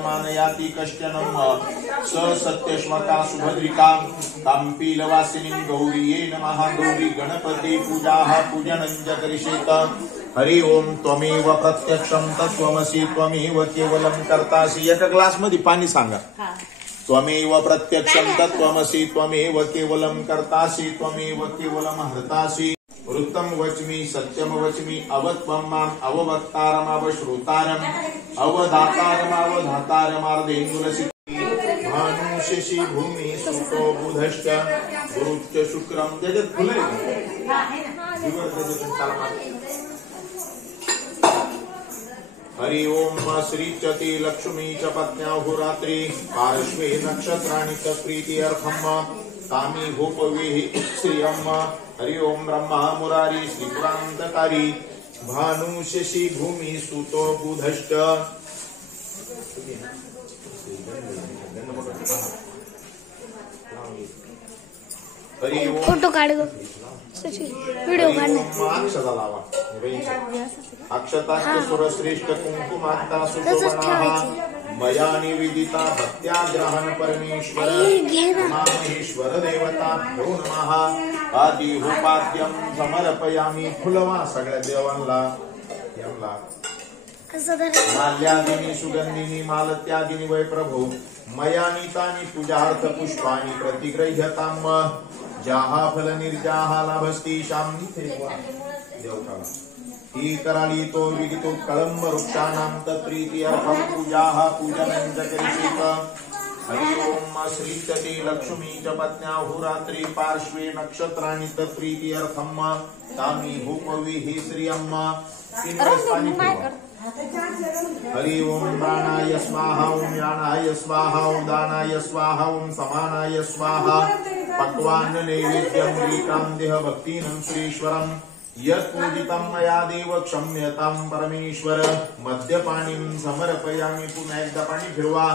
मानयाति कश्चनम स सत्यश्मता सुभद्रिका तांपीलवासिनी गौरीये नमः गौरी गणपति पूजा पूजनं च करिष्येत। हरि ओम त्वमेव प्रत्यक्षं तत्त्वमसि त्वमेव केवलं कर्तासि। एका ग्लास मध्ये पाणी सांगा। त्वमेव प्रत्यक्षं तत्त्वमसि त्वमेव केवलं कर्तासि त्वमेव केवलं हर्तासि। वृत्तं वच्मि सत्यं वच्मि अवत्वं माम् अववक्तारम् अवश्रोतारम् अवधातारम् अवधातारमार्धेन्दुलसिद्धि भानुशशि भूमि सुतो बुधश्च गुरुश्च शुक्रं जगत् फुले हरि ओम श्रीचति लक्ष्मी च पत्न्याहुरात्रि पार्श्वे नक्षत्राणि च प्रीत्यर्थम् तामी भूपवेहि श्रियम्। हरि ओम ब्रह्मा मुरारी श्रीपुरांतकारी भानु शशि भूमि सुतो बुधश्च। हरि ओम फोटो काढ गो व्हिडिओ काढणे अक्षता लावा अक्षता सुरश्रेष्ठ कुंकुमाता सुशोभना मया निवेदिता भक्त्याग्रहण परमेश्वर महेश्वर देवताभ्यो नमः। आदिहोपाद्यं समर्पयामि फुलवा सगळ्या देवांना यांना माल्यादिनी सुगंधिनी मालत्यादिनी वै प्रभो मया नीतानि पूजार्थ पुष्पाणि प्रतिगृह्यताम् जाहा फल निर्जाहा लाभस्ति शान्ति देवताला ही करालितो विदितो कळंब वृक्षाणां तत्प्रीत्यर्थं पूजाः पूजनं च करिष्येत। हरि ओम श्रीचति लक्ष्मी च पत्न्याहुरात्रि पार्श्वे नक्षत्राणि तत्प्रीत्यर्थं तामी भूपविः श्रियम्। हरि ओम प्राणाय स्वाहा ओम यानाय स्वाहा ओम दानाय स्वाहा ओम समानाय स्वाहा। पक्वान्न नैवेद्यं रीकां देह भक्तिनं श्रीश्वरम् यत्पूजितं मया देव क्षम्यतां परमेश्वर। मद्यपाणीं समर्पयामि पुन्हा एकदा पाणी फिरवा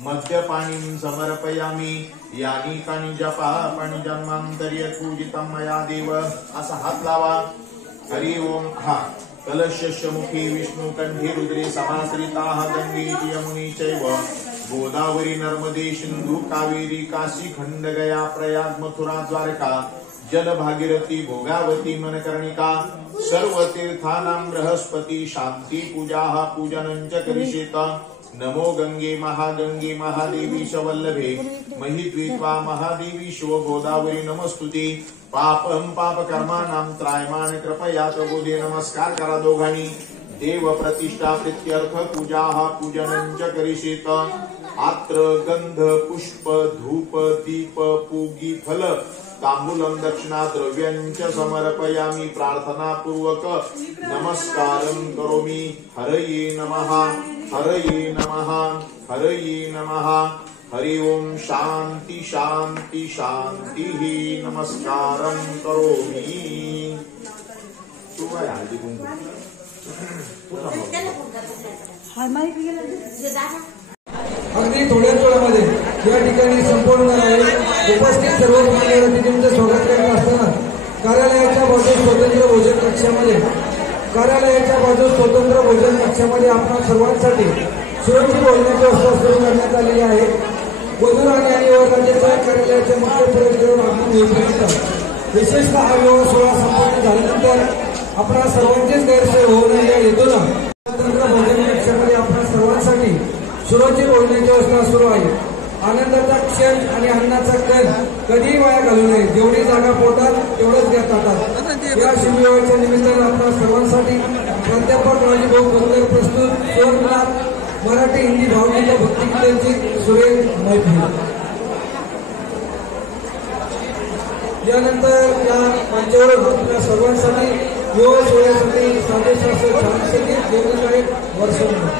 मद्यपाणीं समर्पयामि यानी कानि जपा पाणी जन्मांतरी यत्पूजितं मया देव असा हात लावा। हरि ओम हा कलशस्य मुखी विष्णु कंठी रुद्रे समाश्रिताः गंगे यमुनी चैव गोदावरी नर्मदे सिंधु कावेरी काशी खंडगया प्रयाग मथुरा द्वारका जल भागीरथी भोगावती मनकर्णिका सर्व तीर्थानां बृहस्पति शांति पूजा पूजनं च करिष्येत। नमो गंगे महादेवी शवल्लभे महिद्वीपा महादेवी शिव गोदावरी नमस्तुते। पापं पापकर्माणां त्रायमाण कृपया तवोदे। नमस्कार करा दोघांनी। देव प्रतिष्ठा प्रीत्यर्थ पूजा पूजनं च करिष्येत। आत्र गंध पुष्प धूप दीप पूगी फल तांबूलं दक्षिणा द्रव्यंच समर्पयामि प्रार्थना पूर्वक नमस्कारं करोमि। हरये नमः हरये नमः हरये नमः हरि ओम शांति शांति शांति ही नमस्कारं करोमि। सुबह हळदी कुंकू अगदी थोड्याच वेळामध्ये या ठिकाणी संपूर्ण उपस्थित सर्व मान्यवर अतिथींचं स्वागत करत असताना कार्यालयाच्या बाजूस स्वतंत्र भोजन कक्षामध्ये आपणा सर्वांसाठी सुरक्षित भोजनाची व्यवस्था सुरू करण्यात आलेली आहे। वधू आणि युवकांच्या कार्यालयाचे मुख्य प्रवेश घेऊन आपण होईपर्यंत विशेषतः हा विवाह सोहळा संपन्न झाल्यानंतर आपणा सर्वांचीच गैरसोय होऊ नये या हेतूनं स्वतंत्र भोजन कक्षामध्ये आपणा सर्वांसाठी सुरक्षित भोजनाची व्यवस्था सुरू आहे। आनंदाचा क्षण आणि अन्नाचा कण कधीही वाया घालू नये। जेवढी जागा पोटात तेवढंच घ्या ताटात। या शिबिराच्या निमित्तानं आपल्या सर्वांसाठी प्राध्यापक राजीभाऊ बंदर प्रस्तुत स्वर्गनाथ मराठी हिंदी भावगीत भक्तिगीतांची सुरेख मैफिल। यानंतर या मंचावर आपल्या सर्वांसाठी विवाह सोहळ्यासाठी साधे शास्त्र छान संगीत देवनाथ वर्षवणार।